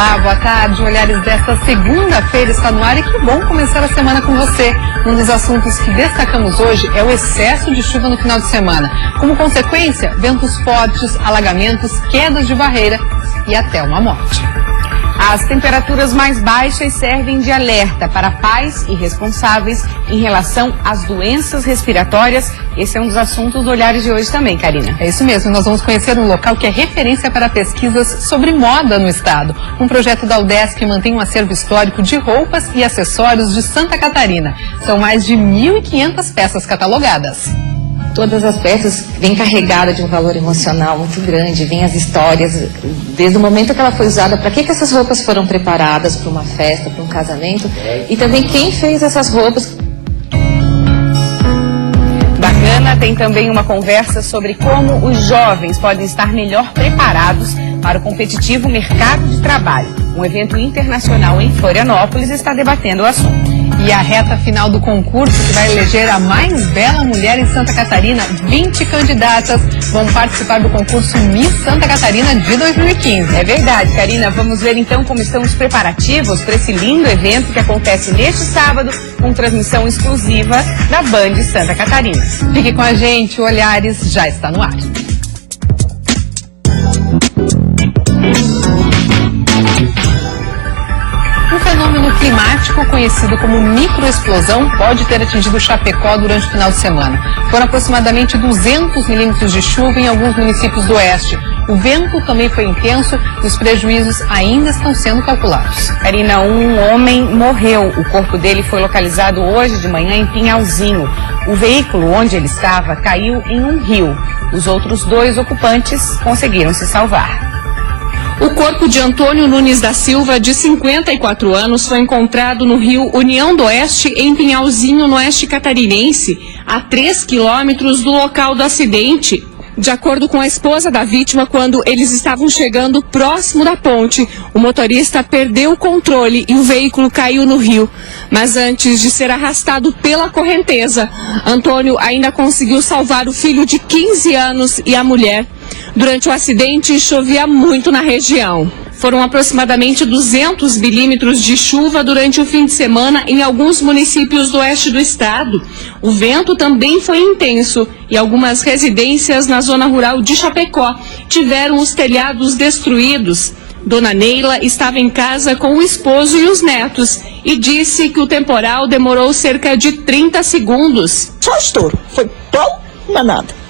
Olá, boa tarde. Olhares desta segunda-feira está no ar e que bom começar a semana com você. Um dos assuntos que destacamos hoje é o excesso de chuva no final de semana. Como consequência, ventos fortes, alagamentos, quedas de barreira e até uma morte. As temperaturas mais baixas servem de alerta para pais e responsáveis em relação às doenças respiratórias. Esse é um dos assuntos do Olhares de hoje também, Karina. É isso mesmo, nós vamos conhecer um local que é referência para pesquisas sobre moda no estado. Um projeto da UDESC mantém um acervo histórico de roupas e acessórios de Santa Catarina. São mais de 1.500 peças catalogadas. Todas as peças vêm carregadas de um valor emocional muito grande, vêm as histórias, desde o momento que ela foi usada, para que essas roupas foram preparadas para uma festa, para um casamento, e também quem fez essas roupas. Bacana, tem também uma conversa sobre como os jovens podem estar melhor preparados para o competitivo mercado de trabalho. Um evento internacional em Florianópolis está debatendo o assunto. E a reta final do concurso que vai eleger a mais bela mulher em Santa Catarina, 20 candidatas vão participar do concurso Miss Santa Catarina de 2015. É verdade, Karina. Vamos ver então como estão os preparativos para esse lindo evento que acontece neste sábado com transmissão exclusiva da Band Santa Catarina. Fique com a gente, o Olhares já está no ar. Um fenômeno climático conhecido como microexplosão pode ter atingido Chapecó durante o final de semana. Foram aproximadamente 200 milímetros de chuva em alguns municípios do oeste. O vento também foi intenso e os prejuízos ainda estão sendo calculados. Karina, um homem morreu. O corpo dele foi localizado hoje de manhã em Pinhalzinho. O veículo onde ele estava caiu em um rio. Os outros 2 ocupantes conseguiram se salvar. O corpo de Antônio Nunes da Silva, de 54 anos, foi encontrado no rio União do Oeste, em Pinhalzinho, no oeste catarinense, a 3 quilômetros do local do acidente. De acordo com a esposa da vítima, quando eles estavam chegando próximo da ponte, o motorista perdeu o controle e o veículo caiu no rio. Mas antes de ser arrastado pela correnteza, Antônio ainda conseguiu salvar o filho de 15 anos e a mulher. Durante o acidente, chovia muito na região. Foram aproximadamente 200 milímetros de chuva durante o fim de semana em alguns municípios do oeste do estado. O vento também foi intenso e algumas residências na zona rural de Chapecó tiveram os telhados destruídos. Dona Neila estava em casa com o esposo e os netos e disse que o temporal demorou cerca de 30 segundos. Só estouro. Foi pau, mas nada.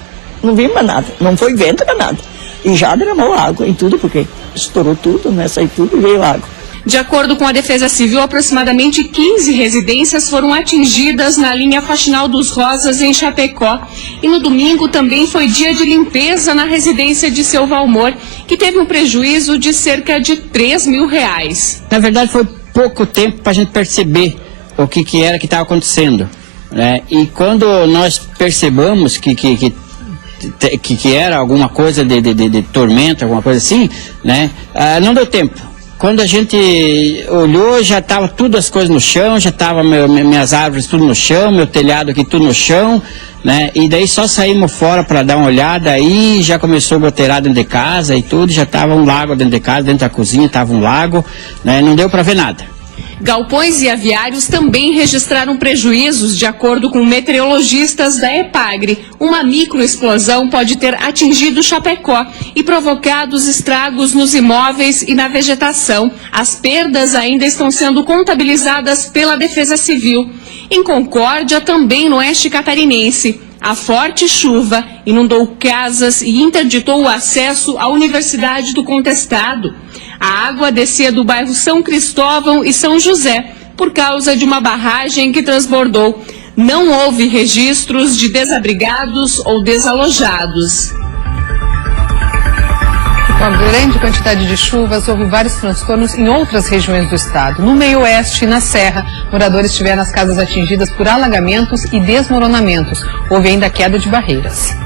Não vi mais nada. Não foi vento, mas nada. E já derramou água em tudo, porque estourou tudo, né? Saiu tudo e veio água. De acordo com a Defesa Civil, aproximadamente 15 residências foram atingidas na linha Faxinal dos Rosas, em Chapecó. E no domingo também foi dia de limpeza na residência de Seu Valmor, que teve um prejuízo de cerca de R$3 mil. Na verdade, foi pouco tempo para a gente perceber o que era que estava acontecendo, né? E quando nós percebamos que era alguma coisa de tormenta, alguma coisa assim, né? Não deu tempo. Quando a gente olhou, já estava tudo as coisas no chão, já estava minhas árvores tudo no chão, meu telhado aqui tudo no chão, né? E daí só saímos fora para dar uma olhada, aí já começou a goteirar dentro de casa e tudo, já estava um lago dentro de casa, dentro da cozinha estava um lago, né? Não deu para ver nada. Galpões e aviários também registraram prejuízos, de acordo com meteorologistas da EPAGRE. Uma microexplosão pode ter atingido Chapecó e provocado os estragos nos imóveis e na vegetação. As perdas ainda estão sendo contabilizadas pela Defesa Civil. Em Concórdia, também no oeste catarinense, a forte chuva inundou casas e interditou o acesso à Universidade do Contestado. A água descia do bairro São Cristóvão e São José por causa de uma barragem que transbordou. Não houve registros de desabrigados ou desalojados. Com a grande quantidade de chuvas, houve vários transtornos em outras regiões do estado. No meio-oeste e na Serra, moradores tiveram as casas atingidas por alagamentos e desmoronamentos. Houve ainda queda de barreiras.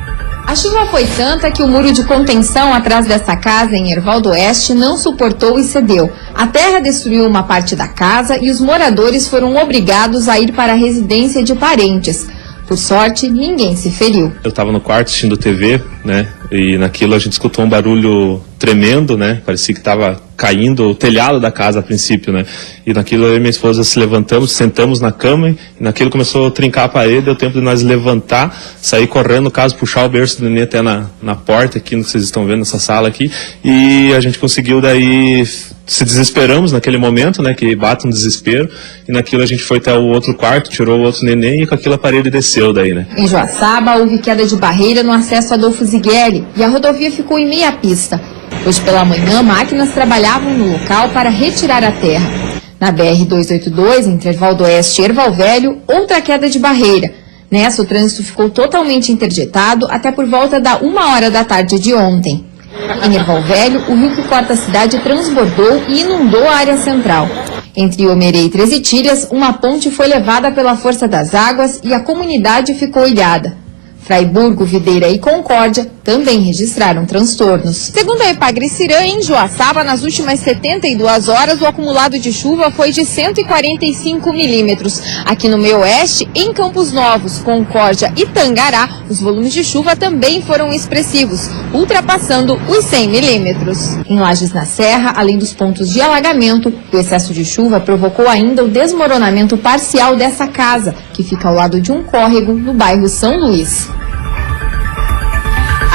A chuva foi tanta que o muro de contenção atrás dessa casa, em Erval do Oeste, não suportou e cedeu. A terra destruiu uma parte da casa e os moradores foram obrigados a ir para a residência de parentes. Por sorte, ninguém se feriu. Eu estava no quarto assistindo TV, né? E naquilo a gente escutou um barulho tremendo, né? Parecia que estava caindo o telhado da casa a princípio, né? E naquilo eu e minha esposa se levantamos, sentamos na cama e naquilo começou a trincar a parede, deu tempo de nós levantar, sair correndo, no caso, puxar o berço do nenê até na porta aqui, no que vocês estão vendo nessa sala aqui, e a gente conseguiu daí, se desesperamos naquele momento, né, que bate um desespero, e naquilo a gente foi até o outro quarto, tirou o outro neném e com aquilo a parede desceu daí, né. Em Joaçaba, houve queda de barreira no acesso Adolfo Zigueli e a rodovia ficou em meia pista. Hoje pela manhã, máquinas trabalhavam no local para retirar a terra. Na BR-282, entre Ervaldo Oeste e Erval Velho, outra queda de barreira. Nessa, o trânsito ficou totalmente interditado até por volta da 1h da tarde de ontem. Em Erval Velho, o rio que corta a cidade transbordou e inundou a área central. Entre Omerê e Três Itilhas, uma ponte foi levada pela força das águas e a comunidade ficou ilhada. Fraiburgo, Videira e Concórdia também registraram transtornos. Segundo a Epagre-Cirã, em Joaçaba, nas últimas 72 horas, o acumulado de chuva foi de 145 milímetros. Aqui no meio oeste, em Campos Novos, Concórdia e Tangará, os volumes de chuva também foram expressivos, ultrapassando os 100 milímetros. Em Lages na Serra, além dos pontos de alagamento, o excesso de chuva provocou ainda o desmoronamento parcial dessa casa, que fica ao lado de um córrego no bairro São Luís.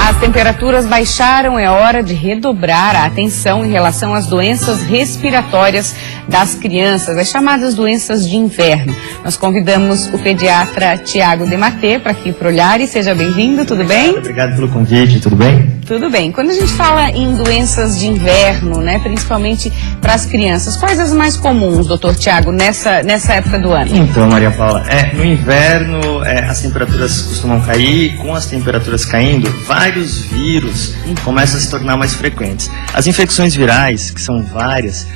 As temperaturas baixaram, é hora de redobrar a atenção em relação às doenças respiratórias das crianças, as chamadas doenças de inverno. Nós convidamos o pediatra Tiago Dematê para aqui para olhar e seja bem-vindo, tudo bem? Obrigado pelo convite, tudo bem? Tudo bem. Quando a gente fala em doenças de inverno, né, principalmente para as crianças, quais as mais comuns, doutor Tiago, nessa época do ano? Então, Maria Paula, no inverno as temperaturas costumam cair, com as temperaturas caindo, vários vírus começam a se tornar mais frequentes. As infecções virais, que são várias,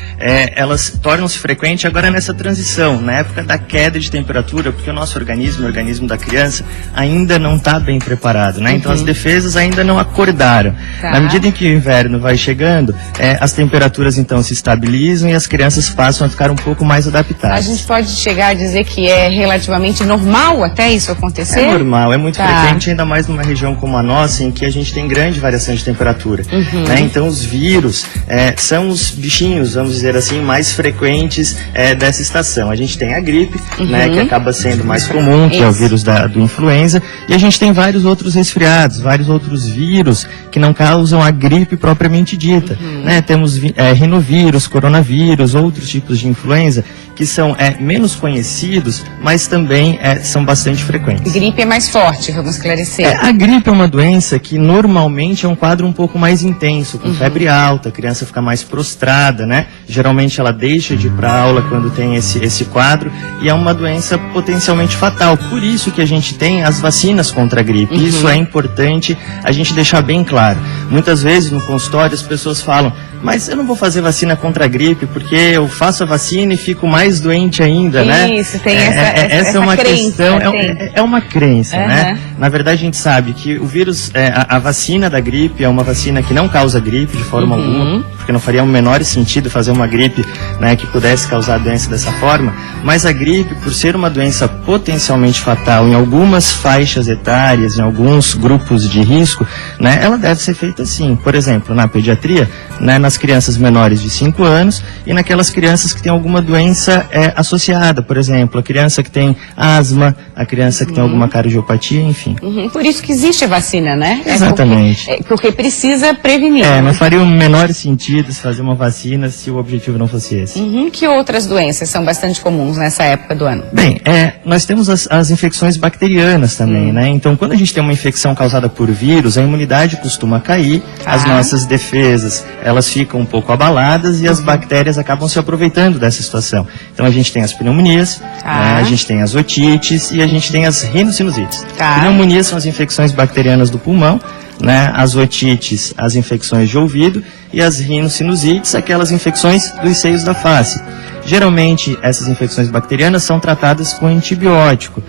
elas tornam-se frequentes agora nessa transição, na época da queda de temperatura, porque o nosso organismo, o organismo da criança, ainda não está bem preparado, né? Então as defesas ainda não acordaram. Tá. Na medida em que o inverno vai chegando, as temperaturas então se estabilizam e as crianças passam a ficar um pouco mais adaptadas. A gente pode chegar a dizer que é relativamente normal até isso acontecer? É normal, é muito Tá. frequente, ainda mais numa região como a nossa, em que a gente tem grande variação de temperatura. Né? Então os vírus são os bichinhos, vamos dizer assim, mais frequentes dessa estação. A gente tem a gripe, né, que acaba sendo mais comum, que é o vírus do influenza, e a gente tem vários outros resfriados, vários outros vírus que não causam a gripe propriamente dita. Né? Temos rinovírus, coronavírus, outros tipos de influenza que são menos conhecidos, mas também são bastante frequentes. Gripe é mais forte, vamos esclarecer. A gripe é uma doença que normalmente é um quadro um pouco mais intenso, com febre alta, a criança fica mais prostrada, né? Geralmente ela deixa de ir para aula quando tem esse quadro, e é uma doença potencialmente fatal. Por isso que a gente tem as vacinas contra a gripe. Isso é importante a gente deixar bem claro. Muitas vezes no consultório as pessoas falam: mas eu não vou fazer vacina contra a gripe porque eu faço a vacina e fico mais doente ainda, né? Isso, tem essa é uma crença, questão, tem. é uma crença, né? Na verdade a gente sabe que o vírus, a vacina da gripe é uma vacina que não causa gripe de forma alguma, porque não faria o menor sentido fazer uma gripe, né, que pudesse causar a doença dessa forma, mas a gripe, por ser uma doença potencialmente fatal em algumas faixas etárias, em alguns grupos de risco, né, ela deve ser feita assim. Por exemplo, na pediatria, né, nas crianças menores de 5 anos e naquelas crianças que têm alguma doença associada, por exemplo, a criança que tem asma, a criança que tem alguma cardiopatia, enfim. Por isso que existe a vacina, né? Exatamente. Porque precisa prevenir. Não faria o menor sentido se fazer uma vacina se o objetivo não fosse esse. Que outras doenças são bastante comuns nessa época do ano? Bem, nós temos as infecções bacterianas também, né? Então, quando a gente tem uma infecção causada por vírus, a imunidade costuma cair, as nossas defesas, elas ficam um pouco abaladas e as bactérias acabam se aproveitando dessa situação. Então, a gente tem as pneumonias, né? A gente tem as otites e a gente tem as rinossinusites. Pneumonias são as infecções bacterianas do pulmão, né? As otites, as infecções de ouvido, e as rinossinusites, aquelas infecções dos seios da face. Geralmente, essas infecções bacterianas são tratadas com antibiótico.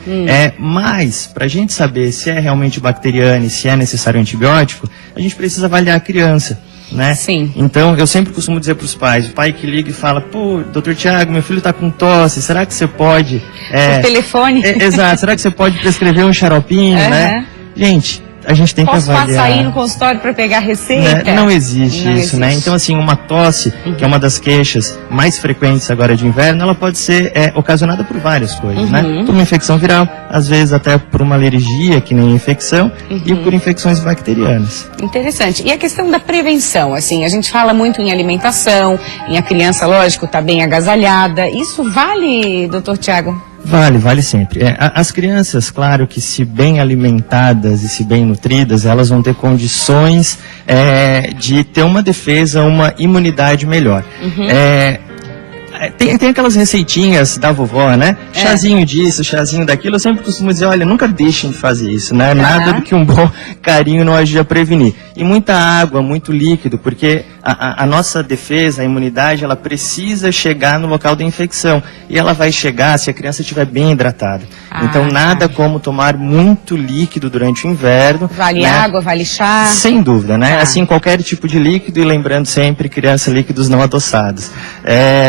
Mas, para a gente saber se é realmente bacteriana e se é necessário antibiótico, a gente precisa avaliar a criança, né? Sim. Então, eu sempre costumo dizer para os pais, o pai que liga e fala: pô, doutor Tiago, meu filho está com tosse, será que você pode... Por telefone? Exato, será que você pode prescrever um xaropinho, né? Gente, a gente tem que avaliar. Posso passar aí no consultório para pegar receita? Não existe isso, né? Então, assim, uma tosse, que é uma das queixas mais frequentes agora de inverno, ela pode ser ocasionada por várias coisas, né? Por uma infecção viral, às vezes até por uma alergia, que nem infecção, e por infecções bacterianas. Interessante. E a questão da prevenção, assim, a gente fala muito em alimentação, em a criança, lógico, tá bem agasalhada. Isso vale, doutor Tiago? Vale sempre. As crianças, claro que se bem alimentadas e se bem nutridas, elas vão ter condições de ter uma defesa, uma imunidade melhor. Tem aquelas receitinhas da vovó, né? Chazinho disso, chazinho daquilo. Eu sempre costumo dizer, olha, nunca deixem de fazer isso, né? Nada do que um bom carinho não ajude a prevenir. E muita água, muito líquido, porque a nossa defesa, a imunidade, ela precisa chegar no local da infecção. E ela vai chegar se a criança estiver bem hidratada. Então, nada como tomar muito líquido durante o inverno. Vale, né? Água, vale chá? Sem dúvida, né? Assim, qualquer tipo de líquido, e lembrando sempre, criança, líquidos não adoçados.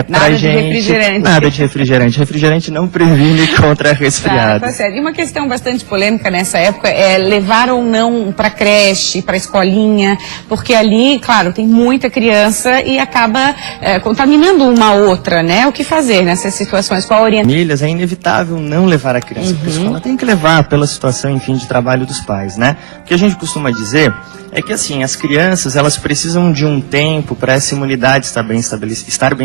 Nada de refrigerante. Nada de refrigerante. Refrigerante não previne contra resfriado. Tá certo. E uma questão bastante polêmica nessa época é levar ou não para creche, para escolinha, porque ali, claro, tem muita criança e acaba contaminando uma outra, né? O que fazer nessas situações? Qual a orientação? Famílias, é inevitável não levar a criança para a escola. Tem que levar pela situação, enfim, de trabalho dos pais, né? O que a gente costuma dizer é que, assim, as crianças, elas precisam de um tempo para essa imunidade estar bem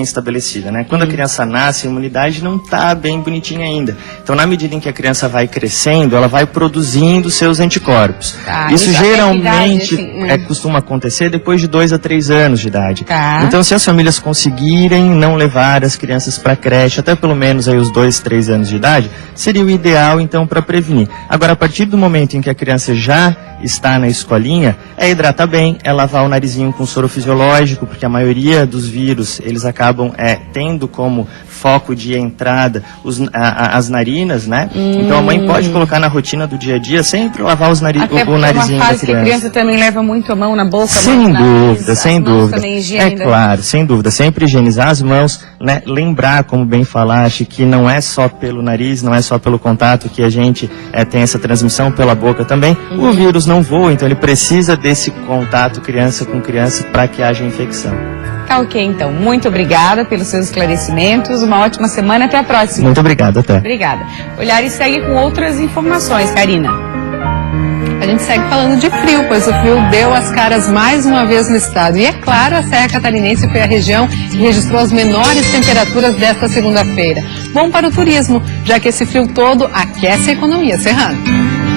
estabelecida, né? Quando a criança nasce, a imunidade não está bem bonitinha ainda. Então, na medida em que a criança vai crescendo, ela vai produzindo seus anticorpos. Isso geralmente costuma acontecer depois de 2 a 3 anos de idade. Então, se as famílias conseguirem não levar as crianças para creche, até pelo menos aí os 2, 3 anos de idade, seria o ideal, então, para prevenir. Agora, a partir do momento em que a criança já está na escolinha, hidratar bem, lavar o narizinho com soro fisiológico, porque a maioria dos vírus, eles acabam tendo como foco de entrada as narinas, né? Então a mãe pode colocar na rotina do dia a dia sempre lavar o narizinho da criança. Até uma fase que a criança também leva muito a mão na boca, sem dúvida, sem dúvida. Ainda... claro, sem dúvida. Sempre higienizar as mãos, né? Lembrar, como bem falaste, que não é só pelo nariz, não é só pelo contato que a gente tem essa transmissão, pela boca também. O vírus não voa, então ele precisa desse contato criança com criança para que haja infecção. Tá ok, então. Muito obrigada pelos seus esclarecimentos. Uma ótima semana. Até a próxima. Muito obrigado, até. Obrigada. Olhares segue com outras informações, Karina. A gente segue falando de frio, pois o frio deu as caras mais uma vez no estado. E é claro, a Serra Catarinense foi a região que registrou as menores temperaturas desta segunda-feira. Bom para o turismo, já que esse frio todo aquece a economia serrana.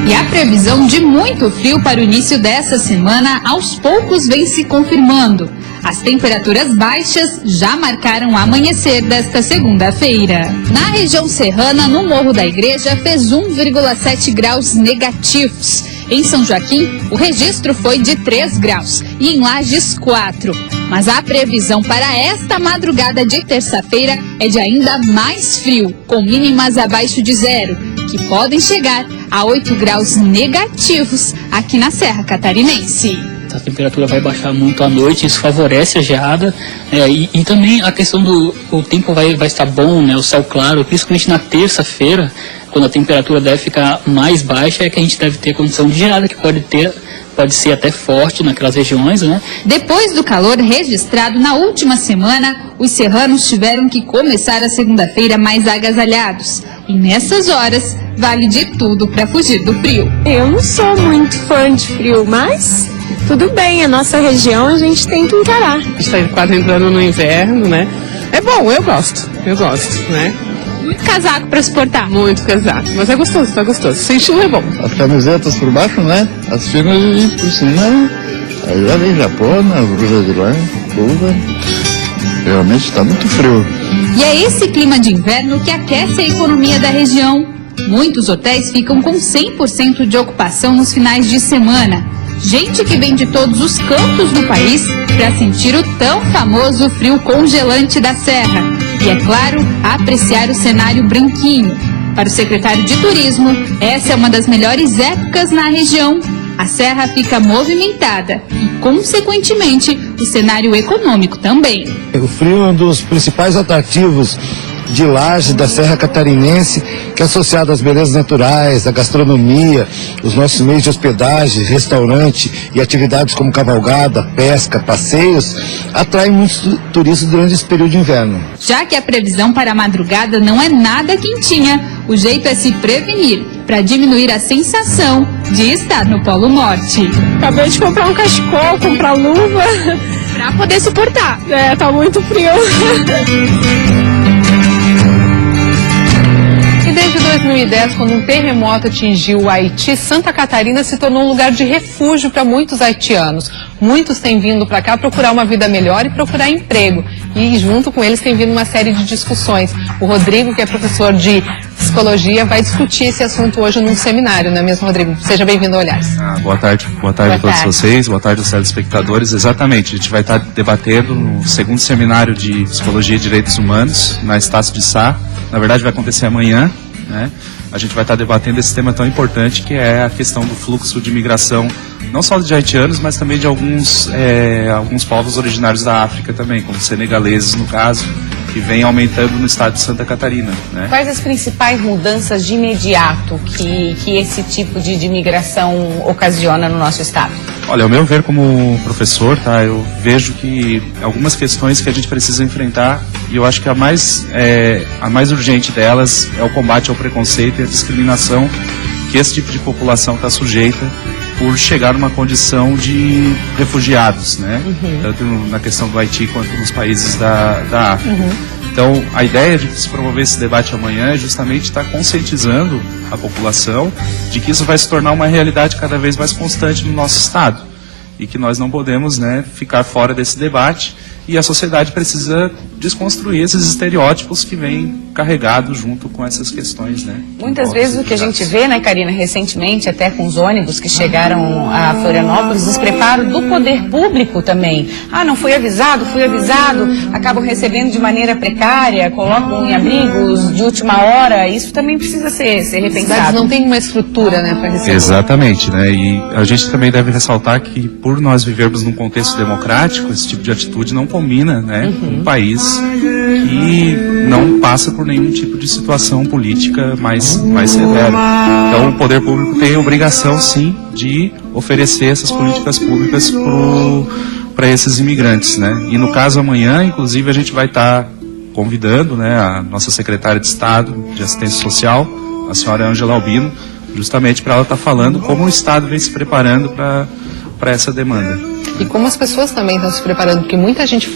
E a previsão de muito frio para o início dessa semana, aos poucos vem se confirmando. As temperaturas baixas já marcaram o amanhecer desta segunda-feira. Na região serrana, no Morro da Igreja, fez 1,7 graus negativos. Em São Joaquim, o registro foi de 3 graus e em Lages 4. Mas a previsão para esta madrugada de terça-feira é de ainda mais frio, com mínimas abaixo de 0, que podem chegar a 8 graus negativos aqui na Serra Catarinense. A temperatura vai baixar muito à noite, isso favorece a geada, e também a questão o tempo vai estar bom, né, o céu claro, principalmente na terça-feira, quando a temperatura deve ficar mais baixa, é que a gente deve ter condição de geada, que pode ser até forte naquelas regiões, né? Depois do calor registrado na última semana, os serranos tiveram que começar a segunda-feira mais agasalhados. E nessas horas, vale de tudo para fugir do frio. Eu não sou muito fã de frio, mas tudo bem, a nossa região a gente tem que encarar. A gente está quase entrando no inverno, né? É bom, eu gosto, né? Muito casaco para suportar. Muito casaco, mas é gostoso, tá gostoso. Sem chuva é bom. As camisetas por baixo, né? As firmas e por cima, aí já vem japona, blusa de lã, luva. Realmente está muito frio. E é esse clima de inverno que aquece a economia da região. Muitos hotéis ficam com 100% de ocupação nos finais de semana. Gente que vem de todos os cantos do país para sentir o tão famoso frio congelante da serra. E, é claro, apreciar o cenário branquinho. Para o secretário de Turismo, essa é uma das melhores épocas na região. A serra fica movimentada e, consequentemente, o cenário econômico também. O frio é um dos principais atrativos de Lages, da Serra Catarinense, que associado às belezas naturais, à gastronomia, os nossos meios de hospedagem, restaurante e atividades como cavalgada, pesca, passeios, atrai muitos turistas durante esse período de inverno. Já que a previsão para a madrugada não é nada quentinha, o jeito é se prevenir, para diminuir a sensação de estar no Polo Norte. Acabei de comprar um cachecol, comprar luva. Para poder suportar. É, tá muito frio. E desde 2010, quando um terremoto atingiu o Haiti, Santa Catarina se tornou um lugar de refúgio para muitos haitianos. Muitos têm vindo para cá procurar uma vida melhor e procurar emprego. E junto com eles tem vindo uma série de discussões. O Rodrigo, que é professor de psicologia, vai discutir esse assunto hoje num seminário, não é mesmo, Rodrigo? Seja bem-vindo ao Olhares. Boa tarde a todos vocês, boa tarde aos telespectadores. Exatamente, a gente vai estar debatendo no segundo seminário de Psicologia e Direitos Humanos, na Estácio de Sá. Na verdade vai acontecer amanhã, né? A gente vai estar debatendo esse tema tão importante que é a questão do fluxo de imigração, não só de haitianos, mas também de alguns povos originários da África também, como senegaleses no caso, que vem aumentando no estado de Santa Catarina, né? Quais as principais mudanças de imediato que esse tipo de imigração ocasiona no nosso estado? Olha, ao meu ver como professor, tá, eu vejo que algumas questões que a gente precisa enfrentar, e eu acho que a mais urgente delas é o combate ao preconceito e à discriminação que esse tipo de população está sujeita por chegar numa condição de refugiados, né? Tanto na questão do Haiti quanto nos países da África. Então, a ideia de se promover esse debate amanhã é justamente estar conscientizando a população de que isso vai se tornar uma realidade cada vez mais constante no nosso estado e que nós não podemos, né, ficar fora desse debate, e a sociedade precisa desconstruir esses estereótipos que vêm carregados junto com essas questões, né? Muitas vezes o que a gente vê, né, Karina, recentemente, até com os ônibus que chegaram a Florianópolis, despreparo do poder público também. Ah, não fui avisado, acabam recebendo de maneira precária, colocam em abrigos de última hora, isso também precisa ser repensado. Não tem uma estrutura, né, para receber. Exatamente, né? E a gente também deve ressaltar que por nós vivermos num contexto democrático, esse tipo de atitude não combina, né, com um país que não passa por nenhum tipo de situação política mais severa. Então o poder público tem a obrigação, sim, de oferecer essas políticas públicas para esses imigrantes, né? E no caso amanhã, inclusive, a gente vai estar convidando, né, a nossa secretária de Estado de Assistência Social, a senhora Ângela Albino, justamente para ela estar falando como o Estado vem se preparando para essa demanda. E como as pessoas também estão se preparando, porque muita gente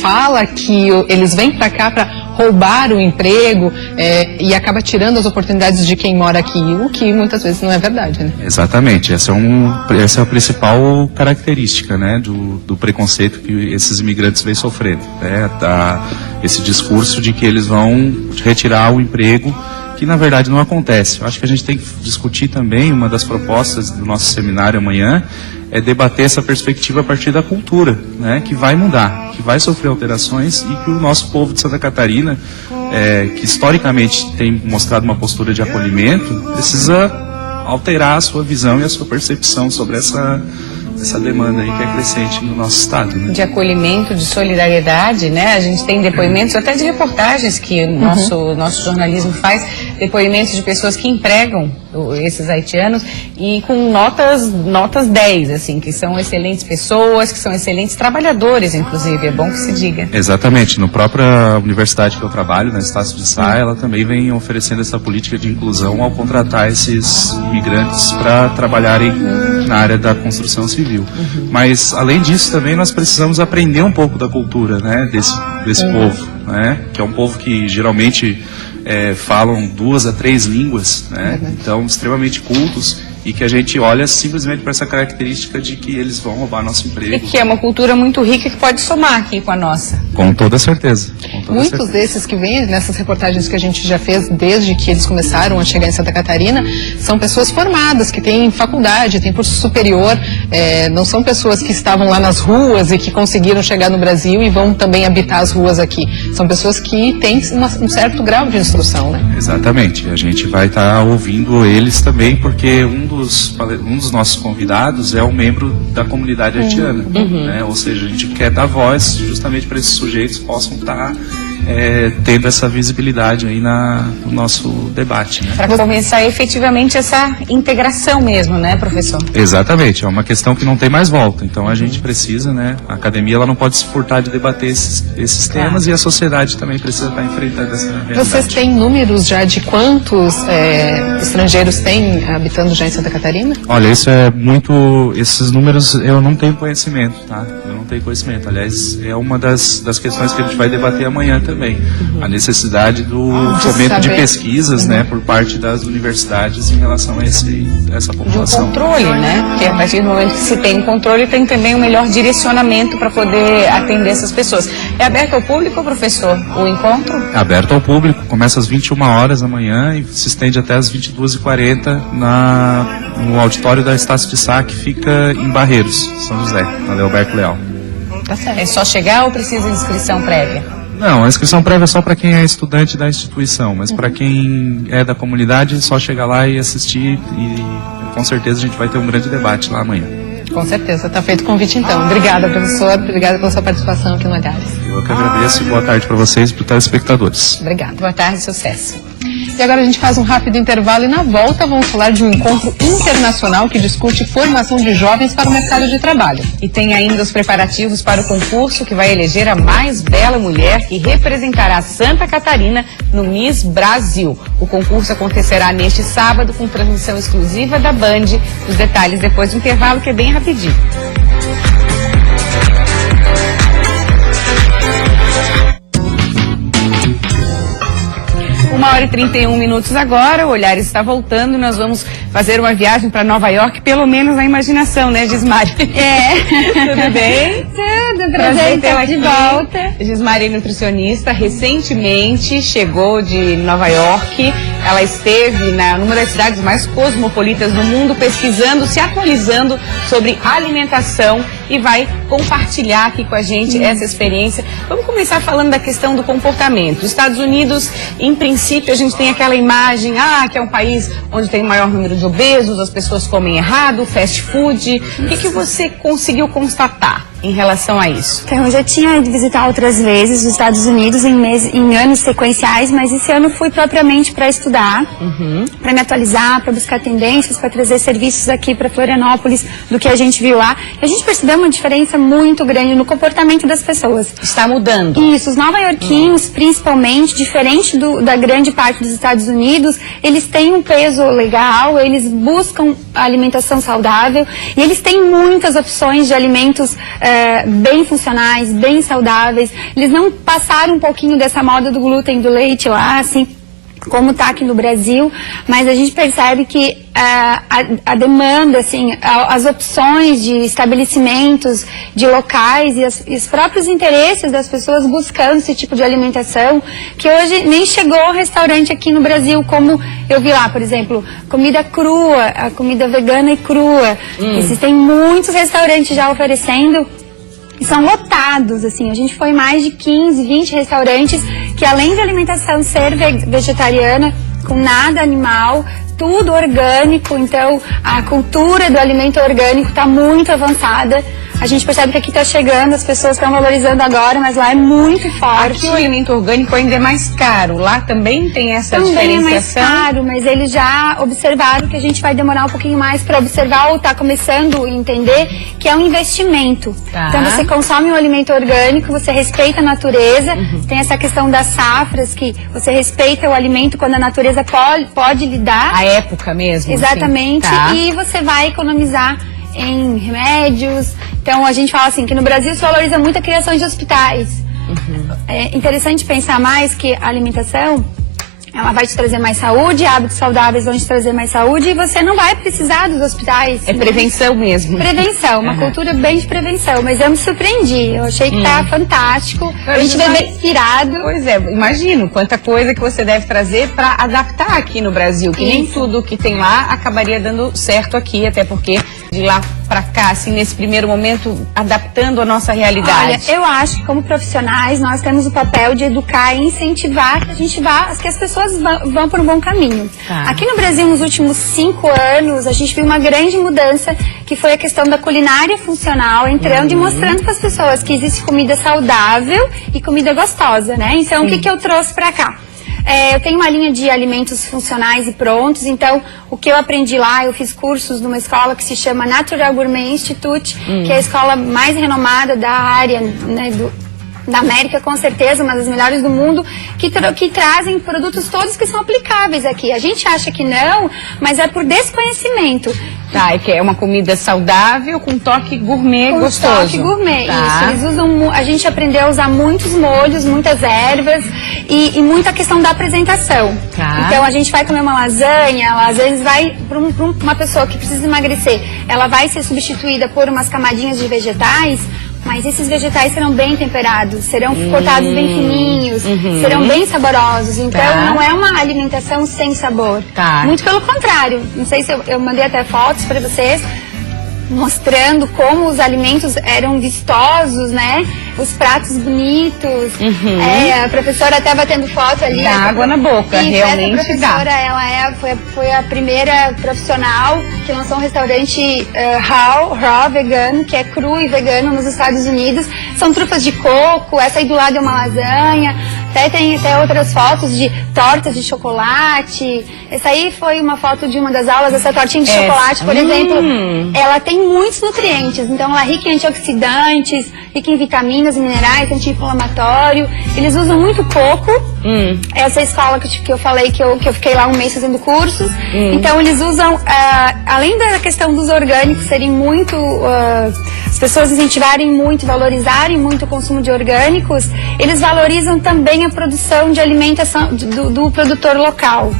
fala que eles vêm para cá para roubar o emprego e acaba tirando as oportunidades de quem mora aqui, o que muitas vezes não é verdade, né? Exatamente, essa é a principal característica, né, do preconceito que esses imigrantes vêm sofrendo, né, esse discurso de que eles vão retirar o emprego, que na verdade não acontece. Eu acho que a gente tem que discutir também, uma das propostas do nosso seminário amanhã, é debater essa perspectiva a partir da cultura, né, que vai mudar, que vai sofrer alterações e que o nosso povo de Santa Catarina, que historicamente tem mostrado uma postura de acolhimento, precisa alterar a sua visão e a sua percepção sobre essa demanda aí que é crescente no nosso estado, né? De acolhimento, de solidariedade, né? A gente tem depoimentos até de reportagens que o nosso jornalismo faz, depoimentos de pessoas que empregam esses haitianos e com notas 10, assim, que são excelentes pessoas, que são excelentes trabalhadores, inclusive, é bom que se diga. Exatamente, na própria universidade que eu trabalho, na Estácio de Sá, ela também vem oferecendo essa política de inclusão ao contratar esses imigrantes para trabalharem na área da construção civil. Mas, além disso, também nós precisamos aprender um pouco da cultura, né, desse povo, né, que é um povo que geralmente falam 2 a 3 línguas, né, então extremamente cultos, e que a gente olha simplesmente para essa característica de que eles vão roubar nosso emprego. E que é uma cultura muito rica que pode somar aqui com a nossa. Com toda certeza. Muitos desses que vêm nessas reportagens que a gente já fez desde que eles começaram a chegar em Santa Catarina são pessoas formadas, que têm faculdade, têm curso superior, não são pessoas que estavam lá nas ruas e que conseguiram chegar no Brasil e vão também habitar as ruas aqui. São pessoas que têm um certo grau de instrução, né? Exatamente. A gente vai estar ouvindo eles também, porque um dos nossos convidados é um membro da comunidade haitiana, né? Ou seja, a gente quer dar voz justamente para esses sujeitos que possam estar tendo essa visibilidade aí no nosso debate, né? Para começar efetivamente essa integração mesmo, né, professor? Exatamente, é uma questão que não tem mais volta. Então a gente precisa, né? A academia ela não pode se furtar de debater esses temas e a sociedade também precisa estar enfrentando essa realidade. Vocês têm números já de quantos estrangeiros têm habitando já em Santa Catarina? Olha, esses números eu não tenho conhecimento, tá? Eu não tenho conhecimento. Aliás, é uma das questões que a gente vai debater amanhã também. A necessidade do fomento de pesquisas, né, por parte das universidades em relação a essa população. De um controle, né? Porque a partir do momento que se tem um controle, tem também um melhor direcionamento para poder atender essas pessoas. É aberto ao público, professor, o encontro? É aberto ao público, começa às 21 horas da manhã e se estende até às 22h40 no auditório da Estácio de Sá, que fica em Barreiros, São José, na Leoberto Leal. Tá certo. É só chegar ou precisa de inscrição prévia? Não, a inscrição prévia é só para quem é estudante da instituição, mas para quem é da comunidade, é só chegar lá e assistir e com certeza a gente vai ter um grande debate lá amanhã. Com certeza, está feito o convite então. Obrigada, professor, obrigada pela sua participação aqui no Olhares. Eu que agradeço e boa tarde para vocês e para os telespectadores. Obrigada. Boa tarde, sucesso. E agora a gente faz um rápido intervalo e na volta vamos falar de um encontro internacional que discute formação de jovens para o mercado de trabalho. E tem ainda os preparativos para o concurso que vai eleger a mais bela mulher que representará Santa Catarina no Miss Brasil. O concurso acontecerá neste sábado com transmissão exclusiva da Band. Os detalhes depois do intervalo, que é bem rapidinho. 1h31 agora, o Olhares está voltando, nós vamos fazer uma viagem para Nova York, pelo menos na imaginação, né, Gismari? Tudo bem? Tudo, prazer estar de volta. Gismari é nutricionista, recentemente chegou de Nova York, ela esteve numa das cidades mais cosmopolitas do mundo, pesquisando, se atualizando sobre alimentação e vai compartilhar aqui com a gente essa experiência. Vamos começar falando da questão do comportamento. Os Estados Unidos, em princípio, a gente tem aquela imagem, que é um país onde tem o maior número de obesos, as pessoas comem errado, fast food. O que você conseguiu constatar em relação a isso? Então, eu já tinha ido visitar outras vezes os Estados Unidos em anos sequenciais, mas esse ano fui propriamente para estudar, para me atualizar, para buscar tendências, para trazer serviços aqui para Florianópolis do que a gente viu lá. E a gente percebeu uma diferença muito grande no comportamento das pessoas. Está mudando. Isso, os nova-iorquinos, principalmente, diferente da grande parte dos Estados Unidos, eles têm um peso legal, eles buscam alimentação saudável e eles têm muitas opções de alimentos bem funcionais, bem saudáveis. Eles não passaram um pouquinho dessa moda do glúten, do leite lá, assim, como está aqui no Brasil, mas a gente percebe que a demanda, assim, as opções de estabelecimentos, de locais e os próprios interesses das pessoas buscando esse tipo de alimentação, que hoje nem chegou ao restaurante aqui no Brasil, como eu vi lá, por exemplo, comida crua, a comida vegana e crua. Existem muitos restaurantes já oferecendo. E são lotados, assim, a gente foi em mais de 15, 20 restaurantes que, além de alimentação ser vegetariana, com nada animal, tudo orgânico, então a cultura do alimento orgânico está muito avançada. A gente percebe que aqui está chegando, as pessoas estão valorizando agora, mas lá é muito forte. Aqui o alimento orgânico ainda é mais caro, lá também tem essa diferenciação? Também é mais caro, mas eles já observaram que a gente vai demorar um pouquinho mais para observar ou está começando a entender que é um investimento. Tá. Então você consome um alimento orgânico, você respeita a natureza, tem essa questão das safras, que você respeita o alimento quando a natureza pode lhe dar. A época mesmo. Exatamente, assim. Tá. E você vai economizar em remédios. Então a gente fala assim que no Brasil se valoriza muito a criação de hospitais. É interessante pensar mais que a alimentação, ela vai te trazer mais saúde, hábitos saudáveis vão te trazer mais saúde e você não vai precisar dos hospitais. É prevenção mesmo. Prevenção, uma cultura bem de prevenção, mas eu me surpreendi, eu achei que tá fantástico, a gente vai bem inspirado. Pois é, imagino quanta coisa que você deve trazer para adaptar aqui no Brasil, que nem tudo que tem lá acabaria dando certo aqui, até porque de lá para cá, assim, nesse primeiro momento, adaptando a nossa realidade? Olha, eu acho que como profissionais nós temos o papel de educar e incentivar que as pessoas vão por um bom caminho. Tá. Aqui no Brasil, nos últimos 5 anos, a gente viu uma grande mudança, que foi a questão da culinária funcional, entrando e mostrando para as pessoas que existe comida saudável e comida gostosa, né? Então, o que eu trouxe para cá? Eu tenho uma linha de alimentos funcionais e prontos, então o que eu aprendi lá, eu fiz cursos numa escola que se chama Natural Gourmet Institute, que é a escola mais renomada da área, né, da América, com certeza, uma das melhores do mundo, que trazem produtos todos que são aplicáveis aqui. A gente acha que não, mas é por desconhecimento. Tá, é que é uma comida saudável com toque gourmet com gostoso. Toque gourmet, tá. Isso. Eles usam, a gente aprendeu a usar muitos molhos, muitas ervas e muita questão da apresentação. Tá. Então a gente vai comer uma lasanha, ela às vezes vai para uma pessoa que precisa emagrecer, ela vai ser substituída por umas camadinhas de vegetais. Mas esses vegetais serão bem temperados, serão cortados bem fininhos, serão bem saborosos. Então não é uma alimentação sem sabor. Muito pelo contrário. Não sei se eu mandei até fotos para vocês, mostrando como os alimentos eram vistosos, né? Os pratos bonitos. A professora até batendo foto ali. Dá água na boca, realmente essa professora, ela foi a primeira profissional que lançou um restaurante raw vegano, que é cru e vegano nos Estados Unidos. São trufas de coco, essa aí do lado é uma lasanha. Tem até outras fotos de tortas de chocolate. Essa aí foi uma foto de uma das aulas. Essa tortinha de chocolate, por exemplo, ela tem muitos nutrientes. Então ela é rica em antioxidantes, rica em vitaminas, minerais, anti-inflamatório. Eles usam muito coco. Essa escola que eu falei que eu fiquei lá um mês fazendo cursos. Então eles usam, além da questão dos orgânicos serem muito... as pessoas incentivarem muito, valorizarem muito o consumo de orgânicos, eles valorizam também a produção de alimentação do produtor local.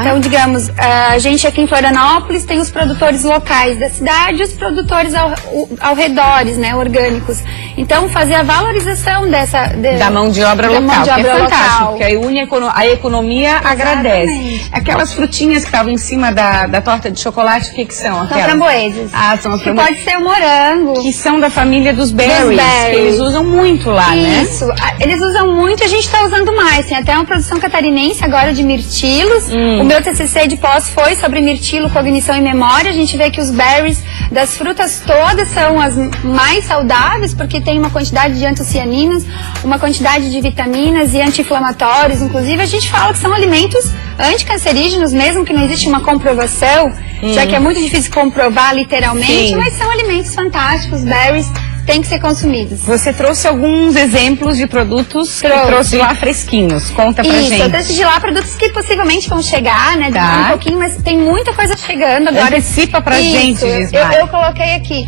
Então, digamos, a gente aqui em Florianópolis tem os produtores locais da cidade e os produtores ao redores, né, orgânicos. Então, fazer a valorização da mão de obra local, que é fantástico, porque aí une a economia, agradece. Aquelas frutinhas que estavam em cima da torta de chocolate, o que são? São framboesas. São que pode ser o morango. Que são da família dos berries, que eles usam muito lá, né? Isso, eles usam muito e a gente está usando mais. Tem até uma produção catarinense agora de mirtilos. O meu TCC de pós foi sobre mirtilo, cognição e memória. A gente vê que os berries das frutas todas são as mais saudáveis, porque tem uma quantidade de antocianinas, uma quantidade de vitaminas e anti-inflamatórios. Inclusive, a gente fala que são alimentos anticancerígenos, mesmo que não existe uma comprovação, já que é muito difícil comprovar literalmente, mas são alimentos fantásticos, berries têm que ser consumidos. Você trouxe alguns exemplos de produtos que trouxe lá fresquinhos. Conta pra gente. Isso, eu trouxe de lá produtos que possivelmente vão chegar, né? Um pouquinho, mas tem muita coisa chegando agora. Antecipa pra gente, Gismar. Eu coloquei aqui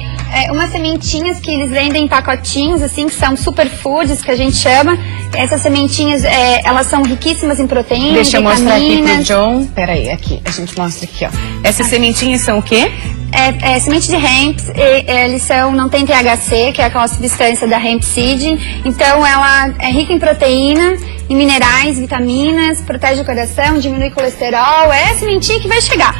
umas sementinhas que eles vendem em pacotinhos, assim, que são superfoods, que a gente chama. Essas sementinhas, elas são riquíssimas em proteínas, Deixa eu mostrar aqui pro vitaminas. John. Peraí, aqui, a gente mostra aqui, ó. Essas sementinhas são o quê? Semente de hemp, eles não tem THC, que é aquela substância da hemp seed. Então ela é rica em proteína, em minerais, vitaminas, protege o coração, diminui colesterol. É a sementinha que vai chegar.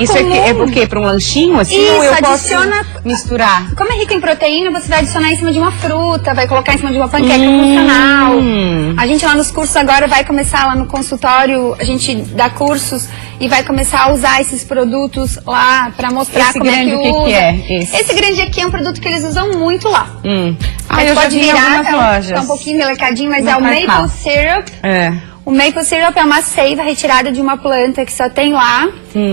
Isso aqui é por quê? Para um lanchinho assim? Isso, ou eu adiciona, posso misturar? Como é rica em proteína, você vai adicionar em cima de uma fruta, vai colocar em cima de uma panqueca funcional. A gente lá nos cursos agora vai começar lá no consultório, a gente dá cursos e vai começar a usar esses produtos lá para mostrar como é que usa. Que é esse grande aqui é um produto que eles usam muito lá. Eu pode já vi em algumas lojas. Tá um pouquinho melecadinho, mas é o maple syrup. O maple syrup é uma seiva retirada de uma planta que só tem lá,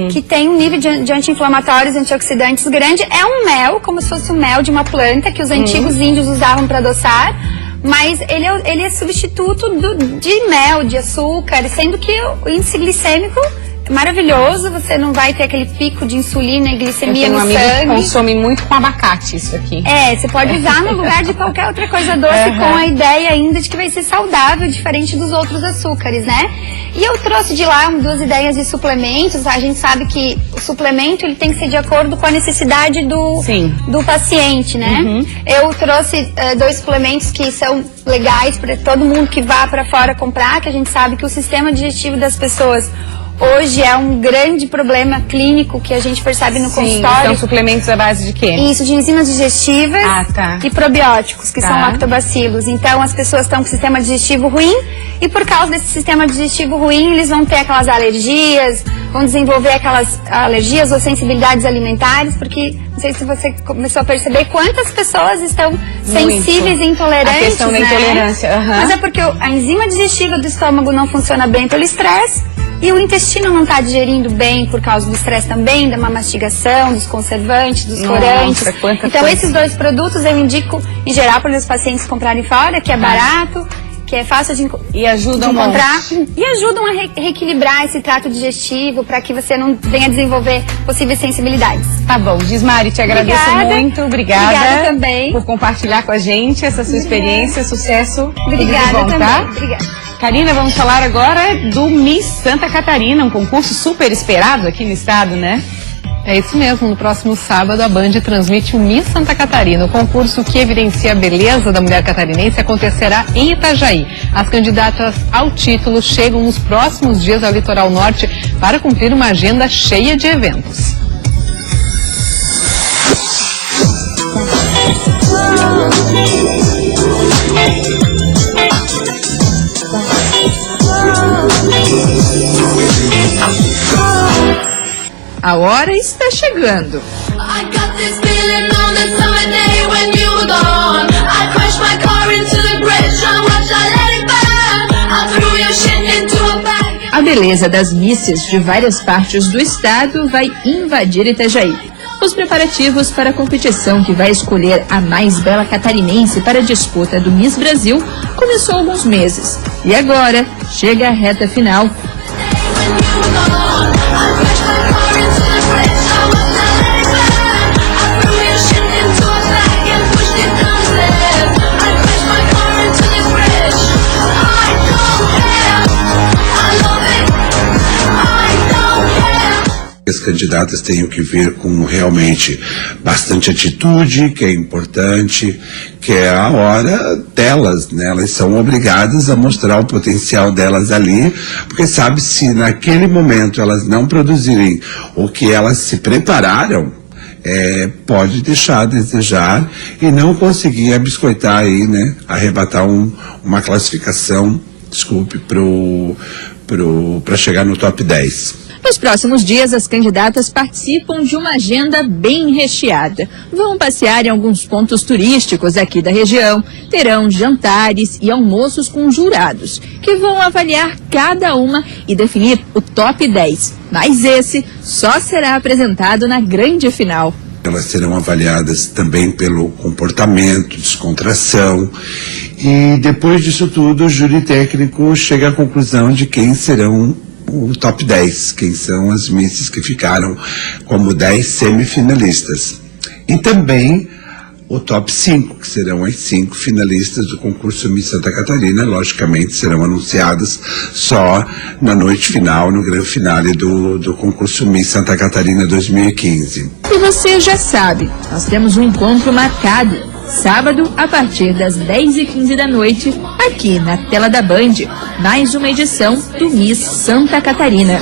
que tem um nível de anti-inflamatórios e antioxidantes grande. É um mel, como se fosse o mel de uma planta que os antigos índios usavam para adoçar. Mas ele é substituto de mel, de açúcar, sendo que o índice glicêmico é maravilhoso, você não vai ter aquele pico de insulina e glicemia no sangue. Eu tenho um amigo que consome muito com abacate isso aqui. Você pode usar no lugar de qualquer outra coisa doce, com a ideia ainda de que vai ser saudável, diferente dos outros açúcares, né? E eu trouxe de lá 2 ideias de suplementos. A gente sabe que o suplemento ele tem que ser de acordo com a necessidade do paciente, né? Eu trouxe 2 suplementos que são legais para todo mundo que vá para fora comprar, que a gente sabe que o sistema digestivo das pessoas, hoje é um grande problema clínico que a gente percebe no consultório. São suplementos à base de quê? Isso, de enzimas digestivas e probióticos, que são lactobacilos. Então, as pessoas estão com sistema digestivo ruim e por causa desse sistema digestivo ruim, eles vão ter aquelas alergias, vão desenvolver aquelas alergias ou sensibilidades alimentares, porque não sei se você começou a perceber quantas pessoas estão sensíveis e intolerantes, a questão da intolerância. Mas é porque a enzima digestiva do estômago não funciona bem pelo estresse e o intestino não está digerindo bem por causa do estresse também, da má mastigação, dos conservantes, dos corantes. Então, esses dois produtos eu indico, em geral, para os pacientes comprarem fora, que é barato, que é fácil de encontrar e ajudam a reequilibrar esse trato digestivo para que você não venha a desenvolver possíveis sensibilidades. Tá bom, Gismari, te agradeço muito. Obrigada também por compartilhar com a gente essa sua experiência. Sucesso. Obrigada bom, também. Tá? Obrigada. Karina, vamos falar agora do Miss Santa Catarina, um concurso super esperado aqui no estado, né? É isso mesmo, no próximo sábado a Band transmite o Miss Santa Catarina. O concurso que evidencia a beleza da mulher catarinense acontecerá em Itajaí. As candidatas ao título chegam nos próximos dias ao litoral norte para cumprir uma agenda cheia de eventos. A hora está chegando. A beleza das misses de várias partes do estado vai invadir Itajaí. Os preparativos para a competição que vai escolher a mais bela catarinense para a disputa do Miss Brasil começou há alguns meses. E agora chega a reta final. As candidatas têm que ver com realmente bastante atitude, que é importante, que é a hora delas, né? Elas são obrigadas a mostrar o potencial delas ali, porque sabe, se naquele momento elas não produzirem o que elas se prepararam, pode deixar a desejar e não conseguir abiscoitar aí, né? Arrebatar uma classificação, para chegar no top 10. Nos próximos dias, as candidatas participam de uma agenda bem recheada. Vão passear em alguns pontos turísticos aqui da região, terão jantares e almoços com jurados, que vão avaliar cada uma e definir o top 10. Mas esse só será apresentado na grande final. Elas serão avaliadas também pelo comportamento, descontração. E depois disso tudo, o júri técnico chega à conclusão de quem serão o top 10, quem são as misses que ficaram como 10 semifinalistas. E também o top 5, que serão as 5 finalistas do concurso Miss Santa Catarina, logicamente serão anunciadas só na noite final, no grande finale do concurso Miss Santa Catarina 2015. E você já sabe, nós temos um encontro marcado. Sábado, a partir das 10h15 da noite, aqui na tela da Band, mais uma edição do Miss Santa Catarina.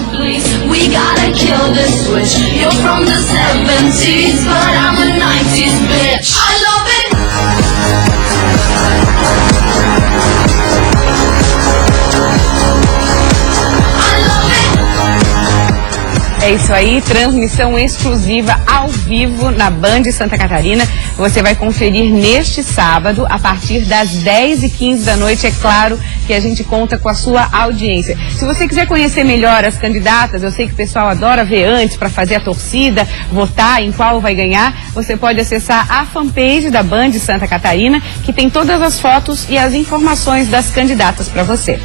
É isso aí, transmissão exclusiva ao vivo na Band Santa Catarina. Você vai conferir neste sábado, a partir das 10h15 da noite. É claro que a gente conta com a sua audiência. Se você quiser conhecer melhor as candidatas, eu sei que o pessoal adora ver antes para fazer a torcida, votar em qual vai ganhar. Você pode acessar a fanpage da Band Santa Catarina, que tem todas as fotos e as informações das candidatas para você.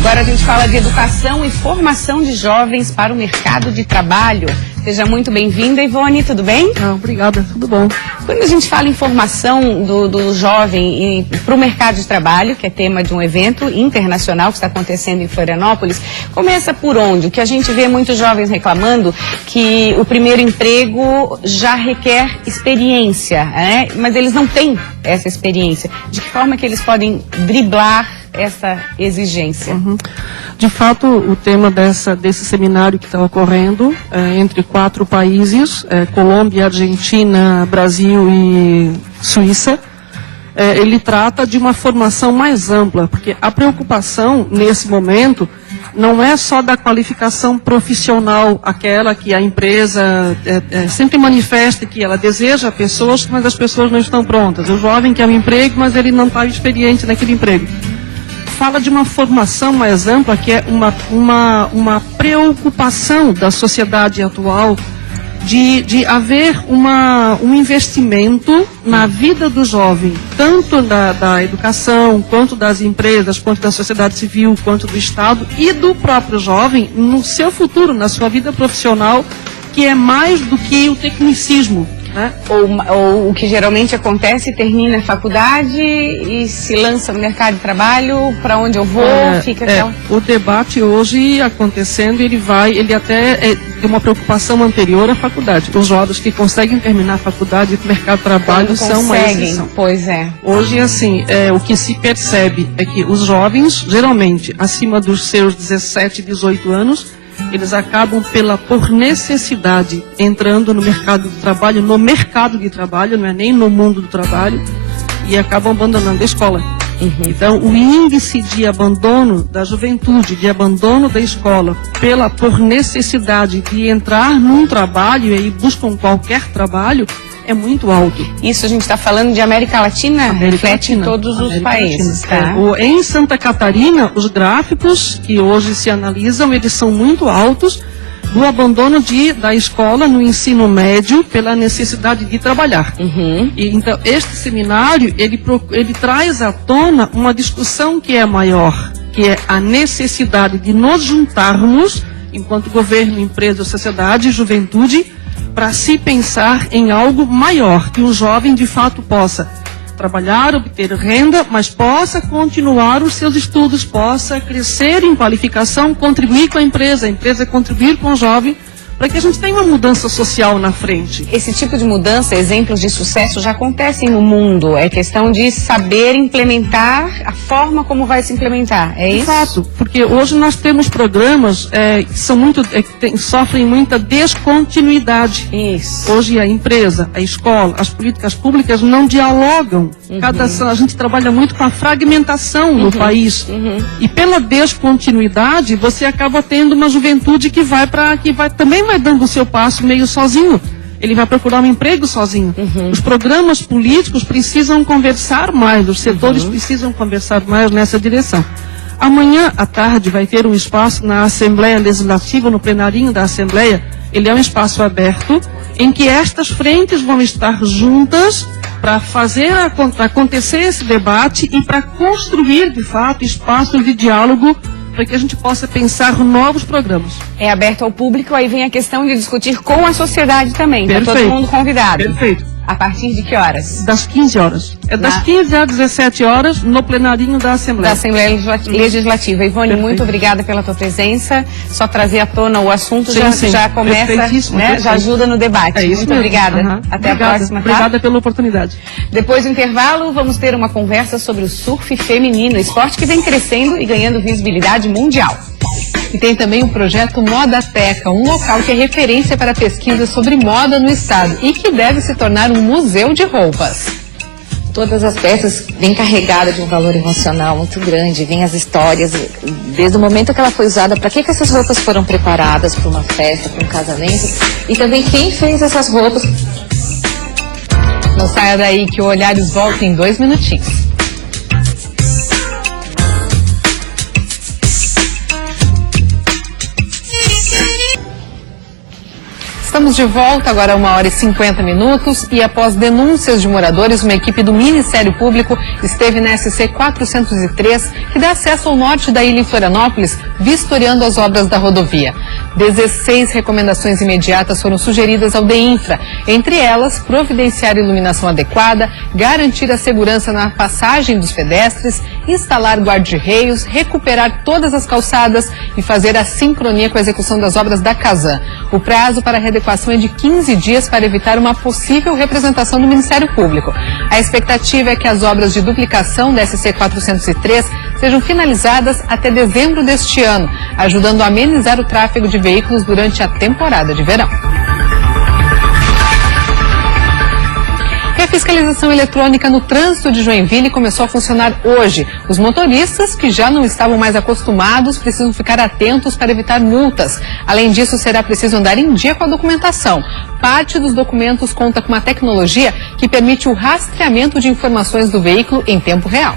Agora a gente fala de educação e formação de jovens para o mercado de trabalho. Seja muito bem-vinda, Ivone, tudo bem? Obrigada, tudo bom. Quando a gente fala em formação do jovem para o mercado de trabalho, que é tema de um evento internacional que está acontecendo em Florianópolis, começa por onde? O que a gente vê muitos jovens reclamando que o primeiro emprego já requer experiência, né? Mas eles não têm essa experiência. De que forma que eles podem driblar essa exigência? De fato, o tema desse seminário que está ocorrendo entre 4 países, Colômbia, Argentina, Brasil e Suíça, ele trata de uma formação mais ampla, porque a preocupação nesse momento não é só da qualificação profissional, aquela que a empresa sempre manifesta que ela deseja pessoas, mas as pessoas não estão prontas. O jovem quer um emprego, mas ele não está experiente naquele emprego. Fala de uma formação mais ampla, que é uma preocupação da sociedade atual de haver um investimento na vida do jovem, tanto da educação, quanto das empresas, quanto da sociedade civil, quanto do Estado e do próprio jovem no seu futuro, na sua vida profissional, que é mais do que o tecnicismo. Né? Ou o que geralmente acontece, termina a faculdade e se lança no mercado de trabalho, para onde eu vou, fica... O debate hoje acontecendo, ele até tem uma preocupação anterior à faculdade. Os jovens que conseguem terminar a faculdade e o mercado de trabalho são uma exceção. Pois é. Hoje, assim, o que se percebe é que os jovens, geralmente, acima dos seus 17, 18 anos, eles acabam por necessidade entrando no mercado de trabalho, não é nem no mundo do trabalho, e acabam abandonando a escola. Então, o índice de abandono da juventude, de abandono da escola, por necessidade de entrar num trabalho, e aí buscam qualquer trabalho, é muito alto. Isso a gente está falando de América Latina? Reflete em todos os países, tá? Em Santa Catarina, os gráficos que hoje se analisam, eles são muito altos do abandono da escola no ensino médio pela necessidade de trabalhar. E, então, este seminário, ele traz à tona uma discussão que é maior, que é a necessidade de nos juntarmos, enquanto governo, empresa, sociedade e juventude, para se pensar em algo maior, que o jovem de fato possa trabalhar, obter renda, mas possa continuar os seus estudos, possa crescer em qualificação, contribuir com a empresa contribuir com o jovem, para que a gente tenha uma mudança social na frente. Esse tipo de mudança, exemplos de sucesso já acontecem no mundo. É questão de saber implementar a forma como vai se implementar. É isso? De fato, porque hoje nós temos programas que sofrem muita descontinuidade. Isso. Hoje a empresa, a escola, as políticas públicas não dialogam. A gente trabalha muito com a fragmentação no país. E pela descontinuidade, você acaba tendo uma juventude que também vai dando o seu passo meio sozinho. Ele vai procurar um emprego sozinho. Os programas políticos precisam conversar mais, os setores precisam conversar mais nessa direção. Amanhã à tarde vai ter um espaço na Assembleia Legislativa, no plenarinho da Assembleia. Ele é um espaço aberto em que estas frentes vão estar juntas para fazer acontecer esse debate e para construir, de fato, espaços de diálogo para que a gente possa pensar novos programas. É aberto ao público, aí vem a questão de discutir com a sociedade também. Está todo mundo convidado. Perfeito. A partir de que horas? Das 15 horas. Das 15 às 17 horas, no plenarinho da Assembleia. Da Assembleia Legislativa. Ivone, muito obrigada pela tua presença. Só trazer à tona o assunto já começa, né? Já ajuda no debate. É isso muito mesmo. Obrigada. Até a próxima, tá? Obrigada pela oportunidade. Depois do intervalo, vamos ter uma conversa sobre o surf feminino, esporte que vem crescendo e ganhando visibilidade mundial. E tem também o projeto Modateca, um local que é referência para pesquisas sobre moda no estado e que deve se tornar um museu de roupas. Todas as peças vêm carregadas de um valor emocional muito grande, vêm as histórias, desde o momento que ela foi usada, para que essas roupas foram preparadas para uma festa, para um casamento, e também quem fez essas roupas. Não saia daí que o Olhares volta em 2 minutinhos. Estamos de volta, agora 1h50, e após denúncias de moradores, uma equipe do Ministério Público esteve na SC 403, que dá acesso ao norte da ilha em Florianópolis, vistoriando as obras da rodovia. 16 recomendações imediatas foram sugeridas ao DEINFRA, entre elas, providenciar iluminação adequada, garantir a segurança na passagem dos pedestres, instalar guarda-reios, recuperar todas as calçadas e fazer a sincronia com a execução das obras da Casan. O prazo para a readequação ocupação é de 15 dias para evitar uma possível representação do Ministério Público. A expectativa é que as obras de duplicação da SC 403 sejam finalizadas até dezembro deste ano, ajudando a amenizar o tráfego de veículos durante a temporada de verão. A fiscalização eletrônica no trânsito de Joinville começou a funcionar hoje. Os motoristas que já não estavam mais acostumados precisam ficar atentos para evitar multas. Além disso, será preciso andar em dia com a documentação. Parte dos documentos conta com uma tecnologia que permite o rastreamento de informações do veículo em tempo real.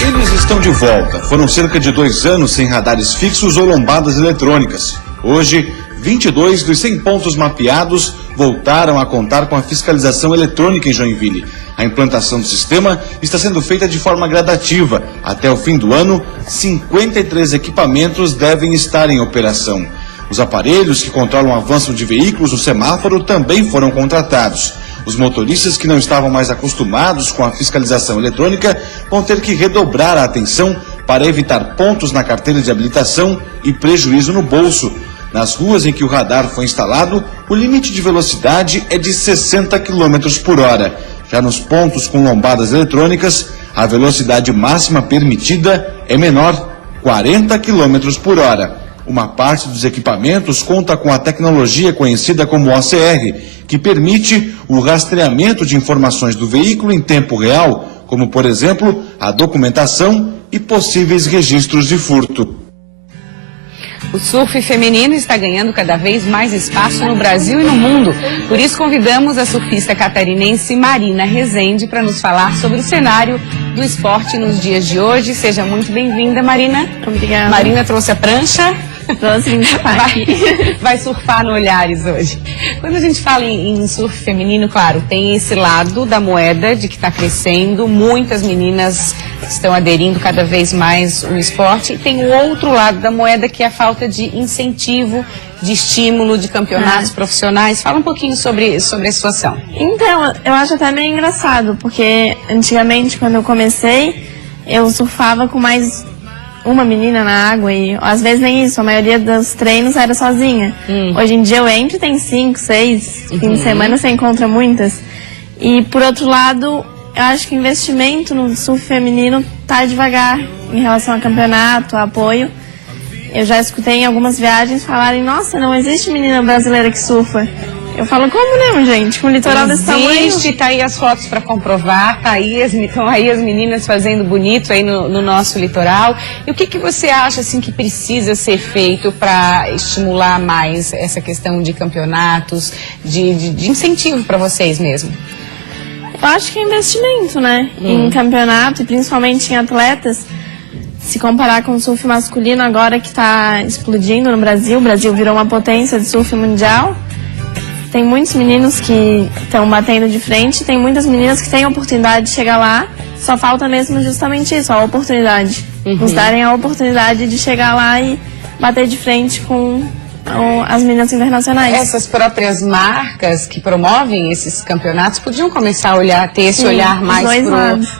Eles estão de volta. Foram cerca de 2 anos sem radares fixos ou lombadas eletrônicas. Hoje, 22 dos 100 pontos mapeados voltaram a contar com a fiscalização eletrônica em Joinville. A implantação do sistema está sendo feita de forma gradativa. Até o fim do ano, 53 equipamentos devem estar em operação. Os aparelhos que controlam o avanço de veículos no semáforo também foram contratados. Os motoristas que não estavam mais acostumados com a fiscalização eletrônica vão ter que redobrar a atenção para evitar pontos na carteira de habilitação e prejuízo no bolso. Nas ruas em que o radar foi instalado, o limite de velocidade é de 60 km por hora. Já nos pontos com lombadas eletrônicas, a velocidade máxima permitida é menor, 40 km por hora. Uma parte dos equipamentos conta com a tecnologia conhecida como OCR, que permite o rastreamento de informações do veículo em tempo real, como, por exemplo, a documentação e possíveis registros de furto. O surf feminino está ganhando cada vez mais espaço no Brasil e no mundo. Por isso, convidamos a surfista catarinense Marina Rezende para nos falar sobre o cenário do esporte nos dias de hoje. Seja muito bem-vinda, Marina. Obrigada. Marina trouxe a prancha. Trouxe Vai surfar no Olhares hoje. Quando a gente fala em surf feminino, claro, tem esse lado da moeda de que está crescendo, muitas meninas estão aderindo cada vez mais ao esporte, e tem o outro lado da moeda, que é a falta de incentivo, de estímulo, de campeonatos profissionais. Fala um pouquinho sobre a situação. Então, eu acho até meio engraçado, porque antigamente, quando eu comecei, eu surfava com mais uma menina na água e às vezes nem isso, a maioria dos treinos era sozinha. Hoje em dia eu entro e tem 5, 6, fim de semana você encontra muitas. E por outro lado, eu acho que o investimento no surf feminino tá devagar em relação a campeonato, a apoio. Eu já escutei em algumas viagens falarem, nossa, não existe menina brasileira que surfa. Eu falo, como não, gente? Com o litoral desse tamanho. Existe, tá aí as fotos para comprovar, estão aí as meninas fazendo bonito aí no nosso litoral. E o que você acha assim que precisa ser feito para estimular mais essa questão de campeonatos, de incentivo para vocês mesmo? Eu acho que é investimento, né? Em campeonato e principalmente em atletas. Se comparar com o surf masculino agora que está explodindo no Brasil, o Brasil virou uma potência de surf mundial. Tem muitos meninos que estão batendo de frente, tem muitas meninas que têm a oportunidade de chegar lá, só falta mesmo justamente isso, a oportunidade. Nos darem a oportunidade de chegar lá e bater de frente com as meninas internacionais. Essas próprias marcas que promovem esses campeonatos podiam começar a ter esse olhar mais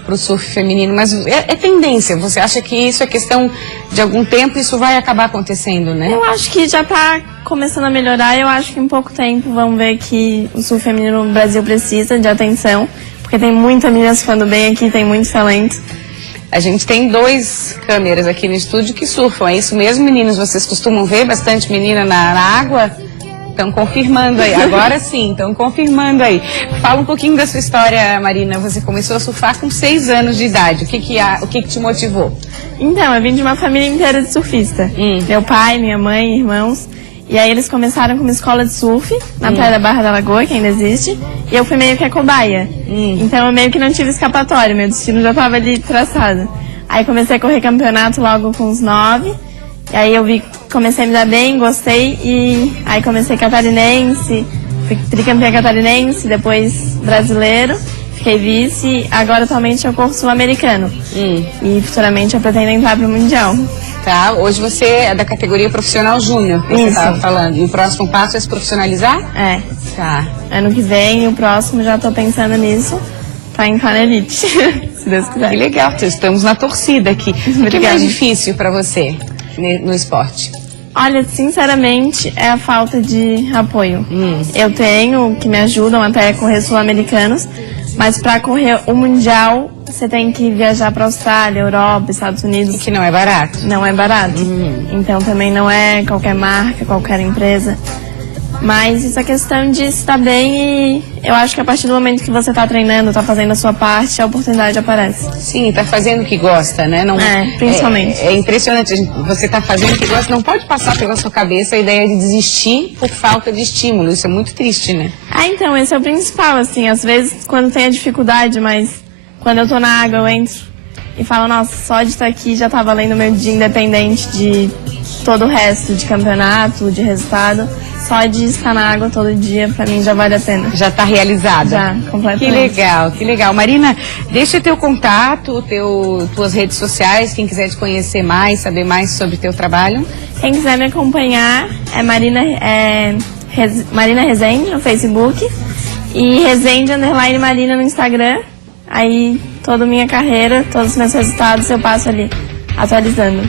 para o surf feminino, mas é tendência. Você acha que isso é questão de algum tempo e isso vai acabar acontecendo, né? Eu acho que já está começando a melhorar. Eu acho que em pouco tempo vão ver que o surf feminino no Brasil precisa de atenção, porque tem muita menina surfando bem aqui, tem muito talento. A gente tem 2 câmeras aqui no estúdio que surfam, é isso mesmo, meninos? Vocês costumam ver bastante menina na água? Estão confirmando aí, agora sim, estão confirmando aí. Fala um pouquinho da sua história, Marina. Você começou a surfar com 6 anos de idade, o que te motivou? Então, eu vim de uma família inteira de surfista. Meu pai, minha mãe, irmãos. E aí eles começaram com uma escola de surf na Praia da Barra da Lagoa, que ainda existe. E eu fui meio que a cobaia. Então eu meio que não tive escapatória, meu destino já estava ali traçado. Aí comecei a correr campeonato logo com uns 9. E aí comecei a me dar bem, gostei. E aí comecei catarinense, fui tricampeã catarinense, depois brasileiro. Fiquei vice, agora atualmente eu corro sul-americano. E futuramente eu pretendo entrar para o Mundial. Tá, hoje você é da categoria profissional júnior, que você estava falando. E o próximo passo é se profissionalizar? É. Tá. Ano que vem, o próximo, já estou pensando nisso, para entrar na elite, se Deus quiser. Que legal, estamos na torcida aqui. O que é mais difícil para você no esporte? Olha, sinceramente, é a falta de apoio. Eu tenho, que me ajudam até a correr sul-americanos, mas para correr o Mundial, você tem que viajar para Austrália, Europa, Estados Unidos. E que não é barato. Não é barato. Então também não é qualquer marca, qualquer empresa. Mas isso é questão de estar bem e eu acho que a partir do momento que você está treinando, está fazendo a sua parte, a oportunidade aparece. Sim, tá fazendo o que gosta, né? Não, principalmente. É impressionante, você tá fazendo o que gosta, não pode passar pela sua cabeça a ideia de desistir por falta de estímulo, isso é muito triste, né? Então, esse é o principal, assim, às vezes quando tem a dificuldade, mas quando eu tô na água eu entro e falo, nossa, só de estar aqui já tá valendo o meu dia, independente de todo o resto, de campeonato, de resultado. Só de estar na água todo dia, pra mim, já vale a pena. Já tá realizada? Já, completamente. Que legal, que legal. Marina, deixa teu contato, tuas redes sociais, quem quiser te conhecer mais, saber mais sobre teu trabalho. Quem quiser me acompanhar é Marina Rezende no Facebook e Rezende_Marina no Instagram. Aí toda a minha carreira, todos os meus resultados eu passo ali, atualizando.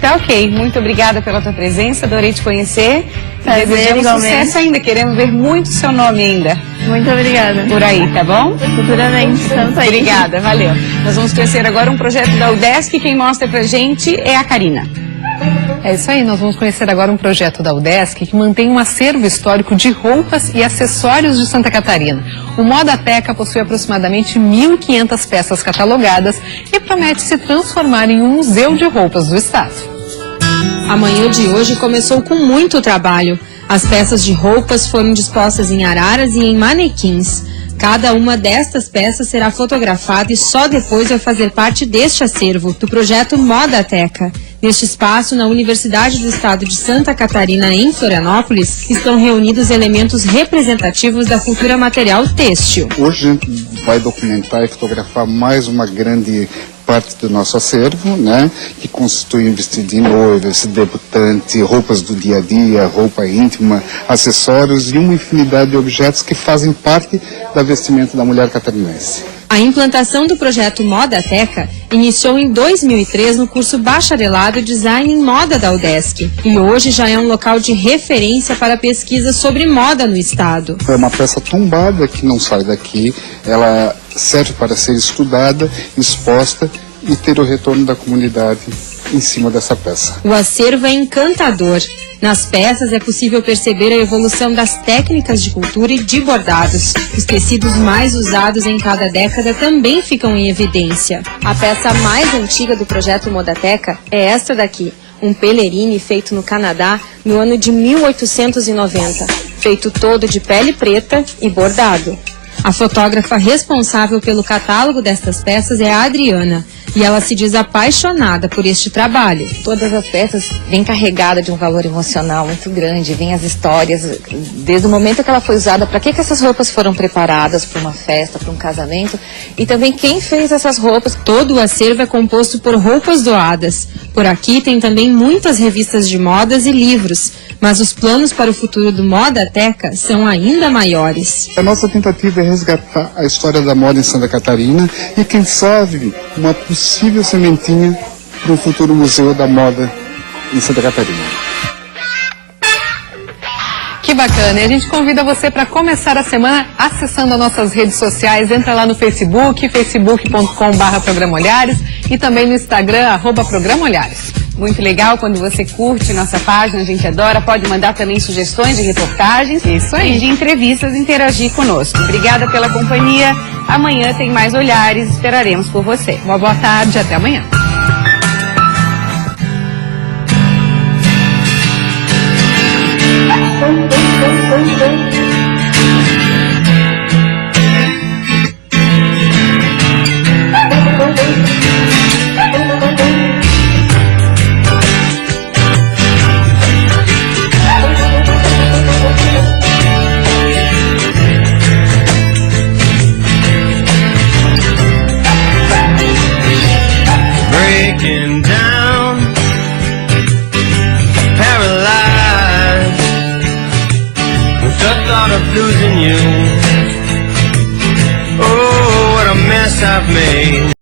Tá ok, muito obrigada pela tua presença, adorei te conhecer. Prazer, Desejamos igualmente. sucesso ainda, queremos ver muito seu nome ainda. Muito obrigada. Por aí, tá bom? Futuramente, estamos aí. Obrigada, valeu. Nós vamos conhecer agora um projeto da UDESC, quem mostra pra gente é a Karina. É isso aí, nós vamos conhecer agora um projeto da UDESC que mantém um acervo histórico de roupas e acessórios de Santa Catarina. O Modateca possui aproximadamente 1.500 peças catalogadas e promete se transformar em um museu de roupas do estado. A manhã de hoje começou com muito trabalho. As peças de roupas foram dispostas em araras e em manequins. Cada uma destas peças será fotografada e só depois vai fazer parte deste acervo, do projeto Modateca. Neste espaço, na Universidade do Estado de Santa Catarina, em Florianópolis, estão reunidos elementos representativos da cultura material têxtil. Hoje a gente vai documentar e fotografar mais uma grande parte do nosso acervo, né, que constitui vestido de noiva, vestido de debutante, roupas do dia a dia, roupa íntima, acessórios e uma infinidade de objetos que fazem parte da vestimenta da mulher catarinense. A implantação do projeto Modateca iniciou em 2003 no curso Bacharelado Design em Moda da UDESC e hoje já é um local de referência para pesquisa sobre moda no estado. É uma peça tombada que não sai daqui, ela serve para ser estudada, exposta e ter o retorno da comunidade em cima dessa peça. O acervo é encantador. Nas peças é possível perceber a evolução das técnicas de cultura e de bordados. Os tecidos mais usados em cada década também ficam em evidência. A peça mais antiga do projeto Modateca é esta daqui, um pelerine feito no Canadá no ano de 1890, feito todo de pele preta e bordado. A fotógrafa responsável pelo catálogo destas peças é a Adriana, e ela se diz apaixonada por este trabalho. Todas as peças vêm carregadas de um valor emocional muito grande, vêm as histórias, desde o momento que ela foi usada, para que essas roupas foram preparadas para uma festa, para um casamento, e também quem fez essas roupas. Todo o acervo é composto por roupas doadas. Por aqui tem também muitas revistas de modas e livros, mas os planos para o futuro do Modateca são ainda maiores. A nossa tentativa é resgatar a história da moda em Santa Catarina e, quem sabe, uma possível sementinha para o futuro museu da moda em Santa Catarina. Que bacana, e a gente convida você para começar a semana acessando as nossas redes sociais. Entra lá no Facebook, facebook.com/Programa Olhares e também no Instagram, @Programa Olhares. Muito legal quando você curte nossa página, a gente adora. Pode mandar também sugestões de reportagens. Isso aí. E de entrevistas, interagir conosco. Obrigada pela companhia. Amanhã tem mais Olhares, esperaremos por você. Uma boa tarde, até amanhã. Thank you.